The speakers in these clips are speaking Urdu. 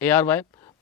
ARY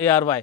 ARY।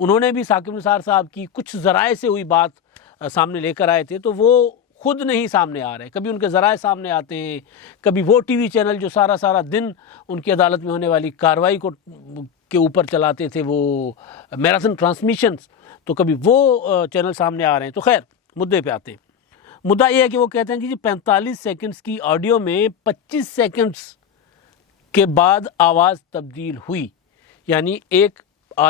انہوں نے بھی ثاقب نثار صاحب کی کچھ ذرائع سے ہوئی بات سامنے لے کر آئے تھے، تو وہ خود نہیں سامنے آ رہے، کبھی ان کے ذرائع سامنے آتے ہیں، کبھی وہ ٹی وی چینل جو سارا دن ان کی عدالت میں ہونے والی کارروائی کے اوپر چلاتے تھے، وہ میراتھن ٹرانسمیشنز، تو کبھی وہ چینل سامنے آ رہے ہیں۔ تو خیر مدعے پہ آتے ہیں۔ مدعا یہ ہے کہ وہ کہتے ہیں کہ 45 سیکنڈز کی آڈیو میں 25 سیکنڈز کے بعد آواز تبدیل ہوئی، یعنی ایک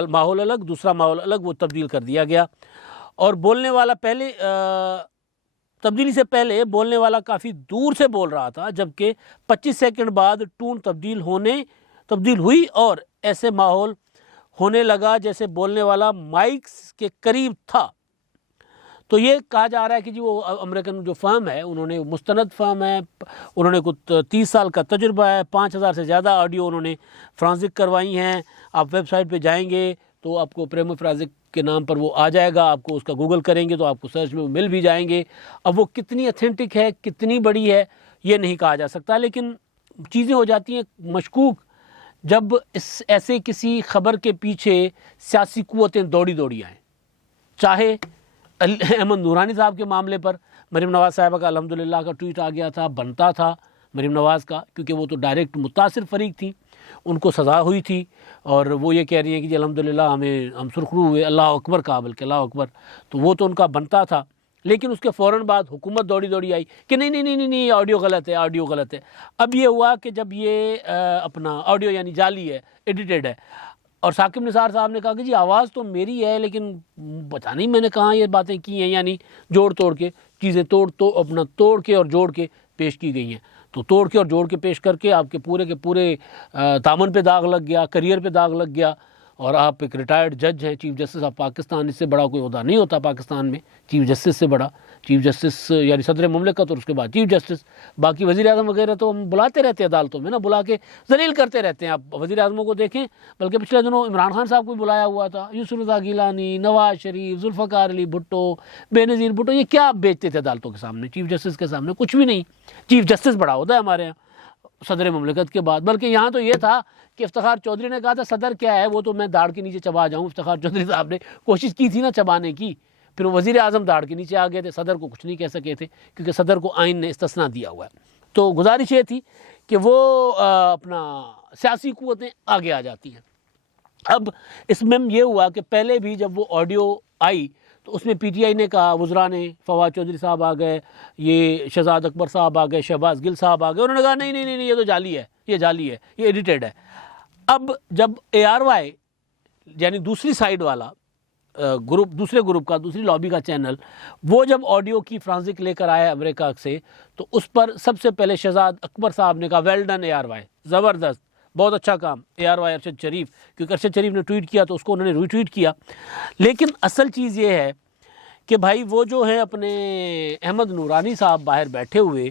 ماحول الگ دوسرا ماحول الگ وہ تبدیل کر دیا گیا، اور بولنے والا پہلے تبدیلی سے پہلے بولنے والا کافی دور سے بول رہا تھا، جبکہ 25 سیکنڈ بعد ٹون تبدیل ہوئی اور ایسے ماحول ہونے لگا جیسے بولنے والا مائکس کے قریب تھا۔ تو یہ کہا جا رہا ہے کہ وہ امریکن جو فرم ہے، انہوں نے مستند فرم ہے، انہوں نے کچھ 30 سال کا تجربہ ہے، 5000 سے زیادہ آڈیو انہوں نے فرانزک کروائی ہیں۔ آپ ویب سائٹ پہ جائیں گے تو آپ کو پریمو فرانزک کے نام پر وہ آ جائے گا، آپ کو اس کا گوگل کریں گے تو آپ کو سرچ میں مل بھی جائیں گے۔ اب وہ کتنی اتھینٹک ہے، کتنی بڑی ہے، یہ نہیں کہا جا سکتا، لیکن چیزیں ہو جاتی ہیں مشکوک جب ایسے کسی خبر کے پیچھے سیاسی قوتیں دوڑی آئیں۔ چاہے احمد نورانی صاحب کے معاملے پر مریم نواز صاحبہ کا الحمدللہ کا ٹویٹ آ گیا تھا، بنتا تھا مریم نواز کا، کیونکہ وہ تو ڈائریکٹ متاثر فریق تھی، ان کو سزا ہوئی تھی، اور وہ یہ کہہ رہی ہیں کہ الحمدللہ ہم سرخرو ہوئے، اللہ اکبر کہا، بلکہ اللہ اکبر، تو وہ تو ان کا بنتا تھا۔ لیکن اس کے فوراً بعد حکومت دوڑی آئی کہ نہیں آڈیو غلط ہے۔ اب یہ ہوا کہ جب یہ اپنا آڈیو یعنی جعلی ہے، ایڈیٹڈ ہے، اور ثاقب نثار صاحب نے کہا کہ آواز تو میری ہے، لیکن پتہ نہیں میں نے کہاں یہ باتیں کی ہیں، یعنی جوڑ توڑ کے چیزیں توڑ کے اور جوڑ کے پیش کی گئی ہیں۔ تو توڑ کے اور جوڑ کے پیش کر کے آپ کے پورے دامن پہ داغ لگ گیا، کریئر پہ داغ لگ گیا، اور آپ ایک ریٹائرڈ جج ہیں، چیف جسٹس آف پاکستان، اس سے بڑا کوئی عہدہ نہیں ہوتا پاکستان میں، چیف جسٹس سے بڑا، چیف جسٹس یعنی صدر مملکت اور اس کے بعد چیف جسٹس، باقی وزیر اعظم وغیرہ تو ہم بلاتے رہتے ہیں عدالتوں میں نا، بلا کے ذلیل کرتے رہتے ہیں۔ آپ وزیر اعظموں کو دیکھیں، بلکہ پچھلے دنوں عمران خان صاحب کو بلایا ہوا تھا، یوسف رضا گیلانی، نواز شریف، ذوالفقار علی بھٹو، بے نظیر بھٹو، یہ کیا بیچتے تھے عدالتوں کے سامنے، چیف جسٹس کے سامنے؟ کچھ بھی نہیں۔ چیف جسٹس بڑا عہدہ ہے ہمارے یہاں صدر مملکت کے بعد، بلکہ یہاں تو یہ تھا کہ افتخار چودھری نے کہا تھا صدر کیا ہے، وہ تو میں داڑھ کے نیچے چبا جاؤں۔ افتخار چودھری صاحب نے کوشش کی تھی نا چبانے کی، پھر وزیر اعظم داڑھ کے نیچے آ گئے تھے، صدر کو کچھ نہیں کہہ سکے تھے، کیونکہ صدر کو آئین نے استثناء دیا ہوا ہے۔ تو گزارش یہ تھی کہ وہ اپنا سیاسی قوتیں آگے آ جاتی ہیں۔ اب اس میں یہ ہوا کہ پہلے بھی جب وہ آڈیو آئی تو اس میں پی ٹی آئی نے کہا، وزراء نے، فواد چودھری صاحب آ گئے، یہ شہزاد اکبر صاحب آ گئے، شہباز گل صاحب آ گئے، انہوں نے کہا نہیں یہ تو جعلی ہے، یہ ایڈیٹڈ ہے۔ اب جب ARY یعنی دوسری سائیڈ والا دوسرے گروپ کا، دوسری لابی کا چینل، وہ جب آڈیو کی فرانزک لے کر آیا امریکہ سے، تو اس پر سب سے پہلے شہزاد اکبر صاحب نے کہا ویل ڈن ARY، زبردست، بہت اچھا کام ARY ارشد شریف، کیونکہ ارشد شریف نے ٹویٹ کیا تو اس کو انہوں نے ری ٹویٹ کیا۔ لیکن اصل چیز یہ ہے کہ بھائی وہ جو ہے اپنے احمد نورانی صاحب باہر بیٹھے ہوئے،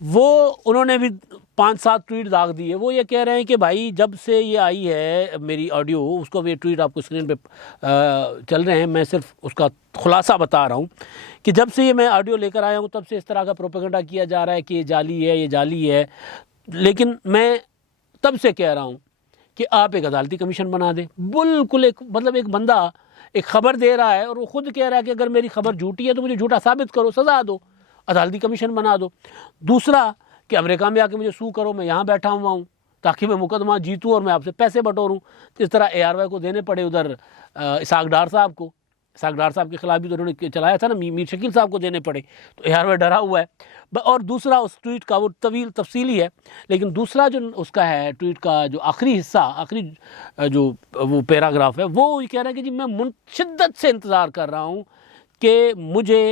وہ انہوں نے بھی 5-7 ٹویٹ داغ دیے۔ وہ یہ کہہ رہے ہیں کہ بھائی جب سے یہ آئی ہے میری آڈیو، اس کو بھی ٹویٹ آپ کو اسکرین پہ چل رہے ہیں، میں صرف اس کا خلاصہ بتا رہا ہوں کہ جب سے یہ میں آڈیو لے کر آیا ہوں تب سے اس طرح کا پروپیگنڈا کیا جا رہا ہے کہ یہ جعلی ہے، لیکن میں تب سے کہہ رہا ہوں کہ آپ ایک عدالتی کمیشن بنا دیں۔ بالکل ایک بندہ ایک خبر دے رہا ہے اور وہ خود کہہ رہا ہے کہ اگر میری خبر جھوٹی ہے تو مجھے جھوٹا ثابت کرو، سزا دو، عدالتی کمیشن بنا دو۔ دوسرا کہ امریکہ میں آ کے مجھے سو کرو، میں یہاں بیٹھا ہوا ہوں تاکہ میں مقدمہ جیتوں اور میں آپ سے پیسے بٹوروں، اس طرح ARY کو دینے پڑے، ادھر اسحاق ڈار صاحب کے خلاف بھی تو انہوں نے چلایا تھا نا، میر شکیل صاحب کو دینے پڑے، تو ARY ڈرا ہوا ہے۔ اور دوسرا اس ٹویٹ کا وہ طویل تفصیلی ہے، لیکن دوسرا جو اس کا ہے ٹویٹ کا جو آخری حصہ، آخری جو وہ پیراگراف ہے، وہ یہ کہہ رہا ہے کہ میں شدت سے انتظار کر رہا ہوں کہ مجھے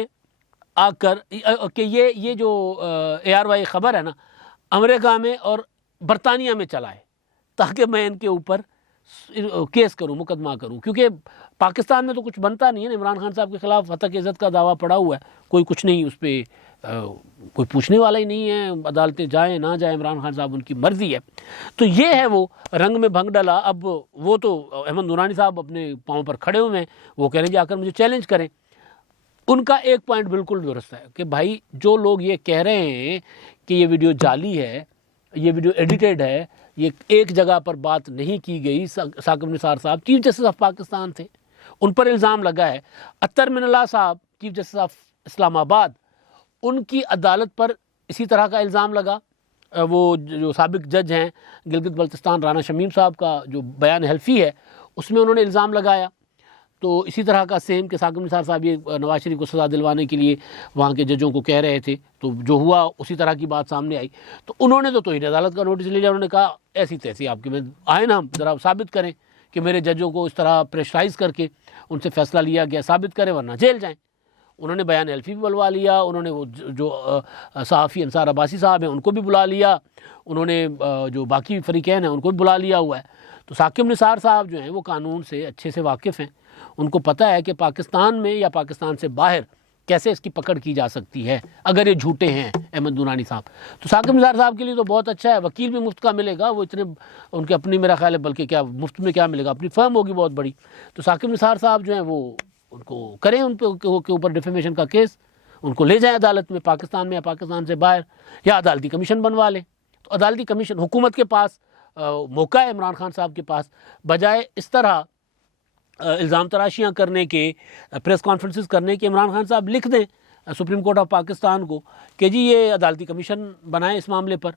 آ کر کہ یہ جو ARY خبر ہے نا امریکہ میں اور برطانیہ میں چلائے، تاکہ میں ان کے اوپر کیس کروں، مقدمہ کروں، کیونکہ پاکستان میں تو کچھ بنتا نہیں ہے نا، عمران خان صاحب کے خلاف ہتک عزت کا دعویٰ پڑا ہوا ہے، کوئی کچھ نہیں، اس پہ کوئی پوچھنے والا ہی نہیں ہے، عدالتیں جائیں نہ جائیں عمران خان صاحب ان کی مرضی ہے۔ تو یہ ہے وہ رنگ میں بھنگ ڈلا۔ اب وہ تو احمد نورانی صاحب اپنے پاؤں پر کھڑے ہوئے ہیں، وہ کہہ رہے ہیں جا کر مجھے چیلنج کریں۔ ان کا ایک پوائنٹ بالکل درست ہے کہ بھائی جو لوگ یہ کہہ رہے ہیں کہ یہ ویڈیو جعلی ہے، یہ ویڈیو ایڈیٹڈ ہے، یہ ایک جگہ پر بات نہیں کی گئی۔ ثاقب نثار صاحب چیف جسٹس آف پاکستان تھے، ان پر الزام لگا ہے. اطہر من اللہ صاحب چیف جسٹس آف اسلام آباد، ان کی عدالت پر اسی طرح کا الزام لگا. وہ جو سابق جج ہیں گلگت بلتستان رانا شمیم صاحب کا جو بیان حلفی ہے اس میں انہوں نے الزام لگایا. تو اسی طرح کا سیم کہ ثاقب نثار صاحب یہ نواز شریف کو سزا دلوانے کے لیے وہاں کے ججوں کو کہہ رہے تھے، تو جو ہوا اسی طرح کی بات سامنے آئی. تو انہوں نے تو توہین عدالت کا نوٹس لے لیا. انہوں نے کہا ایسی تیسی آپ کے میں آئے نا، ذرا ثابت کریں کہ میرے ججوں کو اس طرح پریشرائز کر کے ان سے فیصلہ لیا گیا، ثابت کریں ورنہ جیل جائیں. انہوں نے بیان حلفی بھی بلوا لیا، انہوں نے وہ جو صحافی انصار عباسی صاحب ہیں ان کو بھی بلا لیا، انہوں نے جو باقی فریقین ہیں ان کو بھی بلا لیا ہوا ہے. تو ثاقب نثار صاحب جو ہیں وہ قانون سے اچھے سے واقف ہیں، ان کو پتہ ہے کہ پاکستان میں یا پاکستان سے باہر کیسے اس کی پکڑ کی جا سکتی ہے اگر یہ جھوٹے ہیں احمد نورانی صاحب. تو ثاقب نثار صاحب کے لیے تو بہت اچھا ہے، وکیل بھی مفت کا ملے گا. وہ اتنے ان کے اپنی میرا خیال ہے، بلکہ کیا مفت میں کیا ملے گا، اپنی فرم ہوگی بہت بڑی. تو ثاقب نثار صاحب جو ہیں وہ ان کو کریں ان کے اوپر ڈیفیمیشن کا کیس، ان کو لے جائیں عدالت میں پاکستان میں یا پاکستان سے باہر، یا عدالتی کمیشن بنوا لیں. تو عدالتی کمیشن حکومت کے پاس موقع ہے، عمران خان صاحب کے پاس، بجائے اس طرح الزام تراشیاں کرنے کے، پریس کانفرنسز کرنے کے، عمران خان صاحب لکھ دیں سپریم کورٹ آف پاکستان کو کہ جی یہ عدالتی کمیشن بنائیں اس معاملے پر.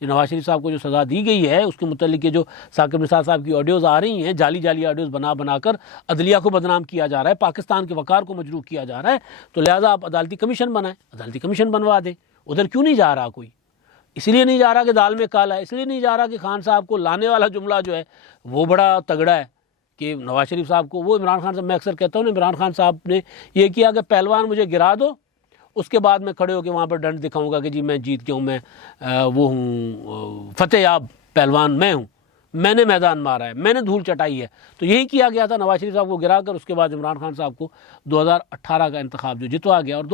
یہ نواز شریف صاحب کو جو سزا دی گئی ہے اس کے متعلق یہ جو ثاقب نثار صاحب کی آڈیوز آ رہی ہیں، جعلی آڈیوز بنا کر عدلیہ کو بدنام کیا جا رہا ہے، پاکستان کے وقار کو مجروح کیا جا رہا ہے، تو لہٰذا آپ عدالتی کمیشن بنائیں، عدالتی کمیشن بنوا دیں. ادھر کیوں نہیں جا رہا کوئی؟ اس لیے نہیں جا رہا کہ دال میں کالا ہے، اس لیے نہیں جا رہا کہ خان صاحب کو لانے والا جملہ جو ہے وہ بڑا تگڑا ہے کہ نواز شریف صاحب کو، وہ عمران خان صاحب، میں اکثر کہتا ہوں عمران خان صاحب نے یہ کیا کہ پہلوان مجھے گرا دو، اس کے بعد میں کھڑے ہو کے وہاں پر ڈنڈ دکھاؤں گا کہ جی میں جیت گیا ہوں، میں وہ ہوں فتح یاب پہلوان میں ہوں، میں نے میدان مارا ہے، میں نے دھول چٹائی ہے. تو یہی کیا گیا تھا نواز شریف صاحب کو گرا کر. اس کے بعد عمران خان صاحب کو 2018 کا انتخاب جو جتوا گیا اور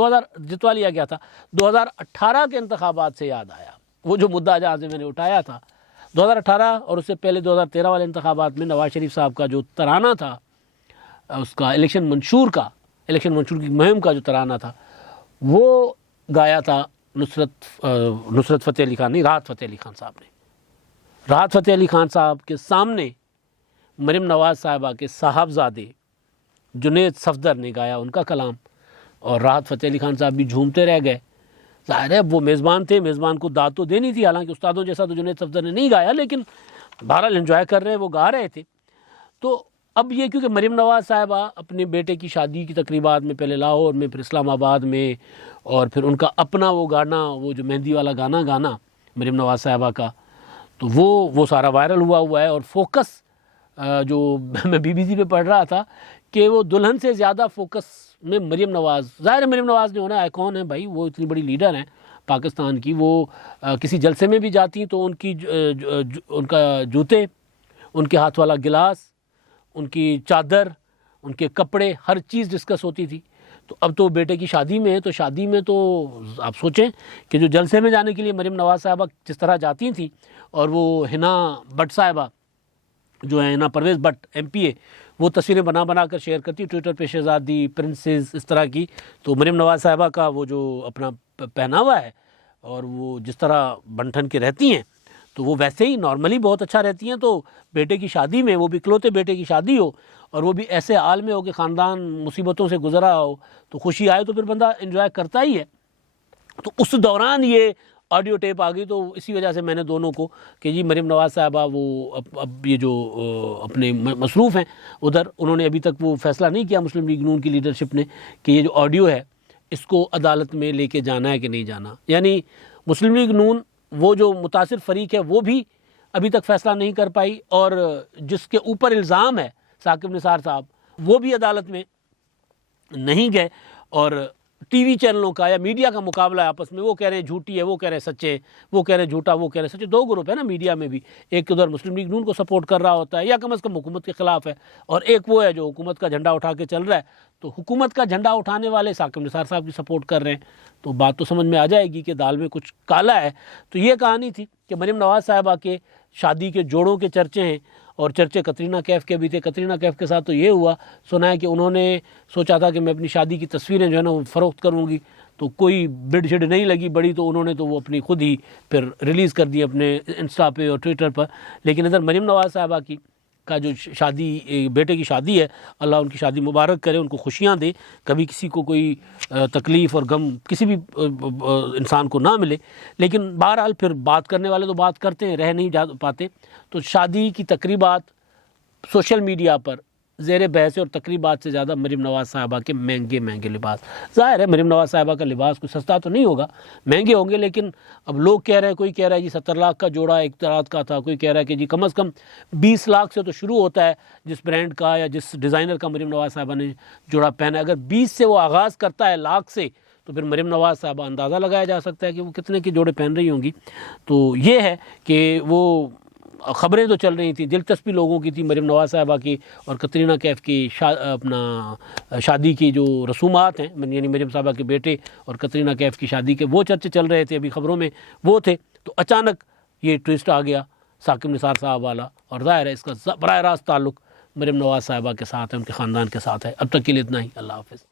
جتوا لیا گیا تھا، 2018 کے انتخابات سے یاد آیا وہ جو مدعا جہاں سے میں نے اٹھایا تھا 2018 اور اس سے پہلے 2013 والے انتخابات میں نواز شریف صاحب کا جو ترانہ تھا، اس کا الیکشن منشور کی مہم کا جو ترانہ تھا، وہ گایا تھا نصرت فتح علی خان، نہیں راحت فتح علی خان صاحب نے. راحت فتح علی خان صاحب کے سامنے مریم نواز صاحبہ کے صاحبزادے جنید صفدر نے گایا ان کا کلام، اور راحت فتح علی خان صاحب بھی جھومتے رہ گئے. ظاہر ہے وہ میزبان تھے، میزبان کو داد تو دینی تھی، حالانکہ استادوں جیسا تو جنید صفدر نے نہیں گایا، لیکن بہرحال انجوائے کر رہے، وہ گا رہے تھے. تو اب یہ کیونکہ مریم نواز صاحبہ اپنے بیٹے کی شادی کی تقریبات میں پہلے لاہور میں، پھر اسلام آباد میں، اور پھر ان کا اپنا وہ گانا، وہ جو مہندی والا گانا مریم نواز صاحبہ کا، تو وہ سارا وائرل ہوا ہے. اور فوکس جو میں BBC پہ پڑھ رہا تھا کہ وہ دلہن سے زیادہ فوکس میں مریم نواز، ظاہر ہے مریم نواز نے ہونا آئیکن ہے بھائی، وہ اتنی بڑی لیڈر ہیں پاکستان کی. وہ کسی جلسے میں بھی جاتی تو ان کا جوتے، ان کے ہاتھ والا گلاس، ان کی چادر، ان کے کپڑے، ہر چیز ڈسکس ہوتی تھی. تو اب تو بیٹے کی شادی میں ہے، تو شادی میں تو آپ سوچیں کہ جو جلسے میں جانے کے لیے مریم نواز صاحبہ جس طرح جاتی تھیں، اور وہ حنا بٹ صاحبہ جو ہے، حنا پرویز بٹ MPA، وہ تصویریں بنا کر شیئر کرتی ٹویٹر پہ، شہزادی، پرنسز، اس طرح کی. تو مریم نواز صاحبہ کا وہ جو اپنا پہناوا ہے اور وہ جس طرح بنٹھن کے رہتی ہیں، تو وہ ویسے ہی نارملی بہت اچھا رہتی ہیں. تو بیٹے کی شادی میں، وہ بھی اکلوتے بیٹے کی شادی ہو، اور وہ بھی ایسے حال میں ہو کہ خاندان مصیبتوں سے گزرا ہو، تو خوشی آئے تو پھر بندہ انجوائے کرتا ہی ہے. تو اس دوران یہ آڈیو ٹیپ آ گئی، تو اسی وجہ سے میں نے دونوں کو کہ جی مریم نواز صاحبہ وہ اب یہ جو اپنے مصروف ہیں ادھر، انہوں نے ابھی تک وہ فیصلہ نہیں کیا مسلم لیگ نون کی لیڈرشپ نے کہ یہ جو آڈیو ہے اس کو عدالت میں لے کے جانا ہے کہ نہیں جانا. یعنی مسلم لیگ نون وہ جو متاثر فریق ہے وہ بھی ابھی تک فیصلہ نہیں کر پائی، اور جس کے اوپر الزام ہے ثاقب نثار صاحب، وہ بھی عدالت میں نہیں گئے. اور ٹی وی چینلوں کا یا میڈیا کا مقابلہ آپس میں، وہ کہہ رہے ہیں جھوٹی ہے، وہ کہہ رہے ہیں سچے، وہ کہہ رہے ہیں جھوٹا، وہ کہہ رہے ہیں سچے. دو گروپ ہے نا میڈیا میں بھی، ایک ادھر مسلم لیگ نون کو سپورٹ کر رہا ہوتا ہے یا کم از کم حکومت کے خلاف ہے، اور ایک وہ ہے جو حکومت کا جھنڈا اٹھا کے چل رہا ہے. تو حکومت کا جھنڈا اٹھانے والے ثاقب نثار صاحب کی سپورٹ کر رہے ہیں. تو بات تو سمجھ میں آ جائے گی کہ دال میں کچھ کالا ہے. تو یہ کہانی تھی کہ مریم نواز صاحبہ کے شادی کے جوڑوں کے چرچے ہیں، اور چرچے کترینہ کیف کے بھی تھے. کترینہ کیف کے ساتھ تو یہ ہوا، سنا ہے کہ انہوں نے سوچا تھا کہ میں اپنی شادی کی تصویریں جو ہے نا وہ فروخت کروں گی، تو کوئی بڈ شڈ نہیں لگی بڑی، تو انہوں نے تو وہ اپنی خود ہی پھر ریلیز کر دی اپنے انسٹا پہ اور ٹویٹر پر. لیکن ادھر مریم نواز صاحبہ کی کا جو شادی بیٹے کی شادی ہے، اللہ ان کی شادی مبارک کرے، ان کو خوشیاں دے، کبھی کسی کو کوئی تکلیف اور غم کسی بھی انسان کو نہ ملے۔ لیکن بہرحال پھر بات کرنے والے تو بات کرتے ہیں، رہ نہیں جا پاتے۔ تو شادی کی تقریبات سوشل میڈیا پر زیر بحث اور تقریبات سے زیادہ مریم نواز صاحبہ کے مہنگے لباس۔ ظاہر ہے مریم نواز صاحبہ کا لباس کوئی سستا تو نہیں ہوگا، مہنگے ہوں گے، لیکن اب لوگ کہہ رہے ہیں، کوئی کہہ رہا ہے جی 70 لاکھ کا جوڑا ایک رات کا تھا، کوئی کہہ رہا ہے کہ جی کم از کم 20 لاکھ سے تو شروع ہوتا ہے جس برانڈ کا یا جس ڈیزائنر کا مریم نواز صاحبہ نے جوڑا پہنا ہے۔ اگر 20 سے وہ آغاز کرتا ہے، لاکھ سے، تو پھر مریم نواز صاحبہ اندازہ لگایا جا سکتا ہے کہ وہ کتنے کے جوڑے پہن رہی ہوں گی۔ تو یہ ہے کہ وہ خبریں تو چل رہی تھیں، دلچسپی لوگوں کی تھی مریم نواز صاحبہ کی اور کترینہ کیف کی شادی کی جو رسومات ہیں، یعنی مریم صاحبہ کے بیٹے اور کترینہ کیف کی شادی کے وہ چرچے چل رہے تھے، ابھی خبروں میں وہ تھے۔ تو اچانک یہ ٹوئسٹ آ گیا ثاقب نثار صاحب والا، اور ظاہر ہے اس کا براہ راست تعلق مریم نواز صاحبہ کے ساتھ ہے، ان کے خاندان کے ساتھ ہے۔ اب تک کے لیے اتنا ہی، اللہ حافظ۔